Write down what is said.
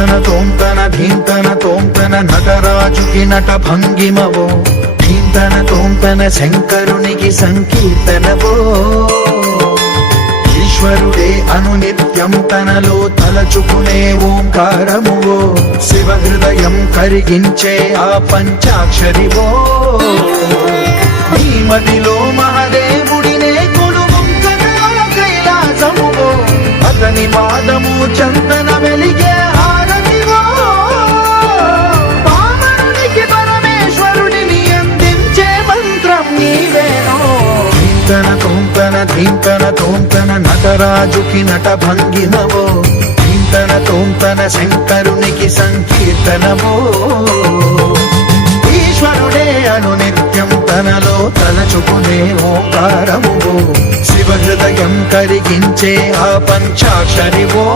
ధీంతన తోంతన ధీంతన తోంతన నటరాజుకి నట భంగిమవో, ధీంతన తోంతన శంకరునికి సంకీర్తనవో. ఈశ్వరుడే అనునిత్యం తనలో తలచుకునే ఓంకారమువో, శివ హృదయం కరిగించే ఆ పంచాక్షరివో. నీ మదిలో మహాదేవుడినే కొలువుంకగా కైలాసమువో, అతని పాదము చందన వెలిగే హారతివో. పావనునికి పరమేశ్వరుడిని అందించే మంత్రం నీవేనో. ధీంతన తోంతన ధీంతన తోంతన నటరాజుకి నట భంగిమవో, ధీంతన తోంతన శంకరునికి సంకీర్తనవో. ఈశ్వరుడే అనునిత్యం తనలో తలచుకునే ఓంకారమువో, శివ హృదయం కరిగించే ఆ పంచాక్షరివో.